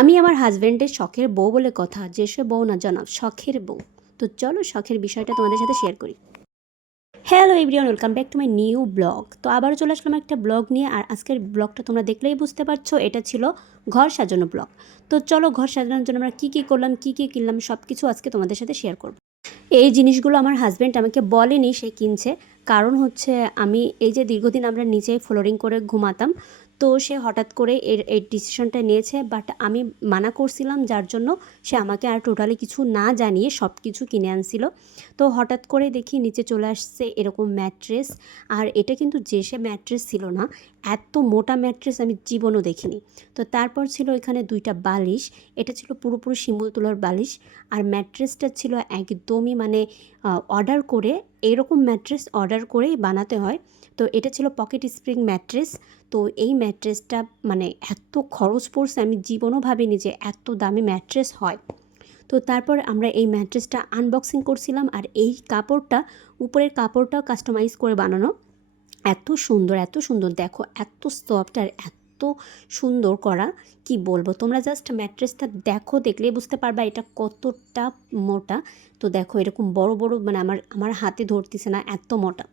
আমি আমার হাজব্যান্ডের শখের বউ বলে কথা, যে সে বউ না, জনাব, শখের বউ। তো চলো শখের বিষয়টা তোমাদের সাথে শেয়ার করি। Hello everyone welcome back to my new blog তো আবারও চলে আসলাম একটা ব্লগ নিয়ে, আর আজকের ব্লগটা তোমরা দেখলেই বুঝতে পারছ, এটা ছিল ঘর সাজানো ব্লগ তো চলো ঘর সাজানোর জন্য আমরা কী কী করলাম, কী কী কিনলাম সব কিছু আজকে তোমাদের সাথে শেয়ার করব। এই জিনিসগুলো আমার হাজব্যান্ড আমাকে বলেনি, সে কিনছে। কারণ হচ্ছে আমি, এই যে দীর্ঘদিন আমরা নিচে ফ্লোরিং করে ঘুমাতাম তো সে হঠাৎ করে এর এই ডিসিশনটা নিয়েছে বাট আমি মানা করছিলাম যার জন্য সে আমাকে আর টোটালি কিছু না জানিয়ে সব কিছু কিনে আনছিল। তো হঠাৎ করে দেখি নিচে চলে আসছে এরকম ম্যাট্রেস আর এটা কিন্তু যে সে ম্যাট্রেস ছিল না, এত মোটা ম্যাট্রেস আমি জীবনও দেখিনি। তো তারপর ছিল এখানে দুইটা বালিশ, এটা ছিল পুরোপুরি শিমুল তোলার বালিশ, আর ম্যাট্রেসটা ছিল একদমই মানে অর্ডার করে এরকম ম্যাট্রেস অর্ডার করেই বানাতে হয়। তো এটা ছিল পকেট স্প্রিং ম্যাট্রেস। তো এই ম্যাট্রেসটা মানে এত খরচ পড়ছে, আমি জীবনও ভাবিনি যে এত দামি ম্যাট্রেস হয়। তো তারপর আমরা এই ম্যাট্রেসটা আনবক্সিং করছিলাম আর এই কাপড়টা, উপরের কাপড়টাও কাস্টমাইজ করে বানানো। এত সুন্দর এত সুন্দর, দেখো, এত সফট আর এত সুন্দর করা, কি বলব? তোমরা জাস্ট ম্যাট্রেসটা দেখো, দেখলেই বুঝতে পারবা এটা কতটা মোটা। তো দেখো এরকম বড় বড় মানে আমার আমার হাতে ধরতেছে না, এত মোটা।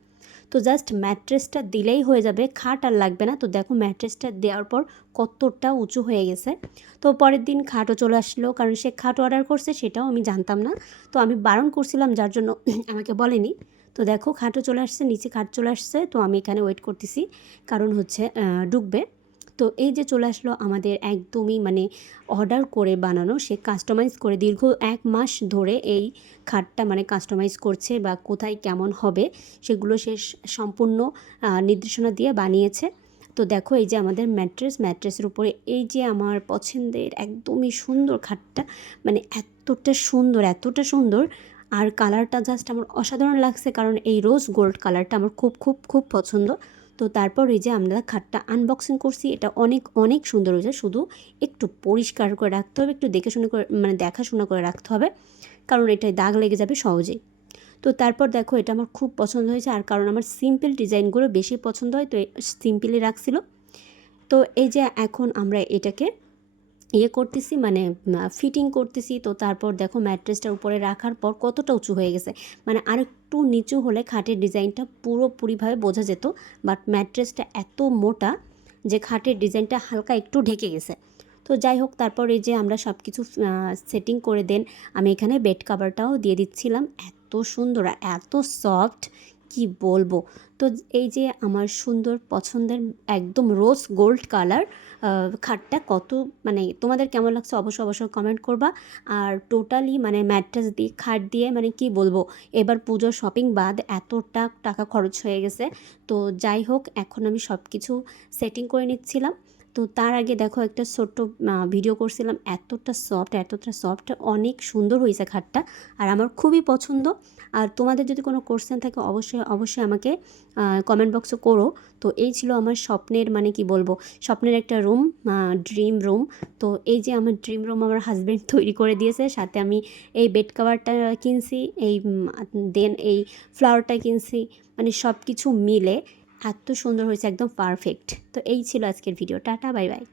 তো জাস্ট ম্যাট্রেসটা দিলেই হয়ে যাবে, খাট আর লাগবে না। তো দেখো ম্যাট্রেসটা দেওয়ার পর কতটা উঁচু হয়ে গেছে। তো পরের দিন খাটও চলে আসলো, কারণ সে খাট অর্ডার করছে, সেটাও আমি জানতাম না। তো আমি বারণ করছিলাম, যার জন্য আমাকে বলেনি। তো দেখো খাটও চলে আসছে, নিচে খাট চলে আসছে, তো আমি এখানে ওয়েট করতেছি। কারণ হচ্ছে ডুববে তো এই যে চলে আসলো আমাদের একদমই মানে অর্ডার করে বানানো, সে কাস্টমাইজ করে দীর্ঘ এক মাস ধরে এই খাটটা মানে কাস্টমাইজ করছে বা কোথায় কেমন হবে সেগুলো সে সম্পূর্ণ নির্দেশনা দিয়ে বানিয়েছে। তো দেখো এই যে আমাদের ম্যাট্রেস ম্যাট্রেসের উপরে এই যে আমার পছন্দের একদমই সুন্দর খাটটা মানে এতটা সুন্দর এতটা সুন্দর। আর কালারটা জাস্ট আমার অসাধারণ লাগছে কারণ এই রোজ গোল্ড কালারটা আমার খুব খুব খুব পছন্দ। তো তারপর এই যে আমরা খাটটা আনবক্সিং করছি, এটা অনেক অনেক সুন্দর হয়েছে। শুধু একটু পরিষ্কার করে রাখতে হবে, একটু দেখে শুনে করে মানে দেখাশোনা করে রাখতে হবে, কারণ এটায় দাগ লেগে যাবে সহজেই। তো তারপর দেখো, এটা আমার খুব পছন্দ হয়েছে, আর কারণ আমার সিম্পল ডিজাইনগুলো বেশি পছন্দ হয়, তো সিম্পলই রাখছিল। তো এই যে এখন আমরা এটাকে ইয়ে করতেছি মানে ফিটিং করতেছি। তো তারপর দেখো ম্যাট্রেসটার উপরে রাখার পর কতটা উঁচু হয়ে গেছে। মানে আরেকটু নিচু হলে খাটের ডিজাইনটা পুরোপুরিভাবে বোঝা যেত। বাট ম্যাট্রেসটা এত মোটা যে খাটের ডিজাইনটা হালকা একটু ঢেকে গেছে। তো যাই হোক, তারপর এই যে আমরা সব কিছু সেটিং করে দেন, আমি এখানে বেড কাভারটাও দিয়ে দিচ্ছিলাম। এত সুন্দর, এত সফট কি বলব? তো এই যে আমার সুন্দর পছন্দের একদম রোজ গোল্ড কালার খাটটা কত মানে তোমাদের কেমন লাগছে অবশ্যই অবশ্যই কমেন্ট করবা। আর টোটালি মানে ম্যাট্রেস দিয়ে খাট দিয়ে মানে কি বলব, এবার পুজোর শপিং বাদ এতটা টাকা খরচ হয়ে গেছে। তো যাই হোক, এখন আমি সব কিছু সেটিং করে নিচ্ছিলাম। তো তার আগে দেখো একটা ছোট্ট ভিডিও করছিলাম। এতটা সফট এতটা সফট অনেক সুন্দর হয়েছে খাটটা আর আমার খুবই পছন্দ। আর তোমাদের যদি কোনো কোশ্চেন থাকে অবশ্যই অবশ্যই আমাকে কমেন্ট বক্সে করো। তো এই ছিল আমার স্বপ্নের মানে কি বলব, স্বপ্নের একটা রুম ড্রিম রুম তো এই যে আমার ড্রিম রুম আমার হাজব্যান্ড তৈরি করে দিয়েছে, সাথে আমি এই বেড কাভারটা কিনছি, এই দেন এই ফ্লাওয়ারটা কিনছি মানে সব কিছু মিলে। এত সুন্দর হয়েছে একদম পারফেক্ট তো এই ছিল আজকের ভিডিও টাটা বাই বাই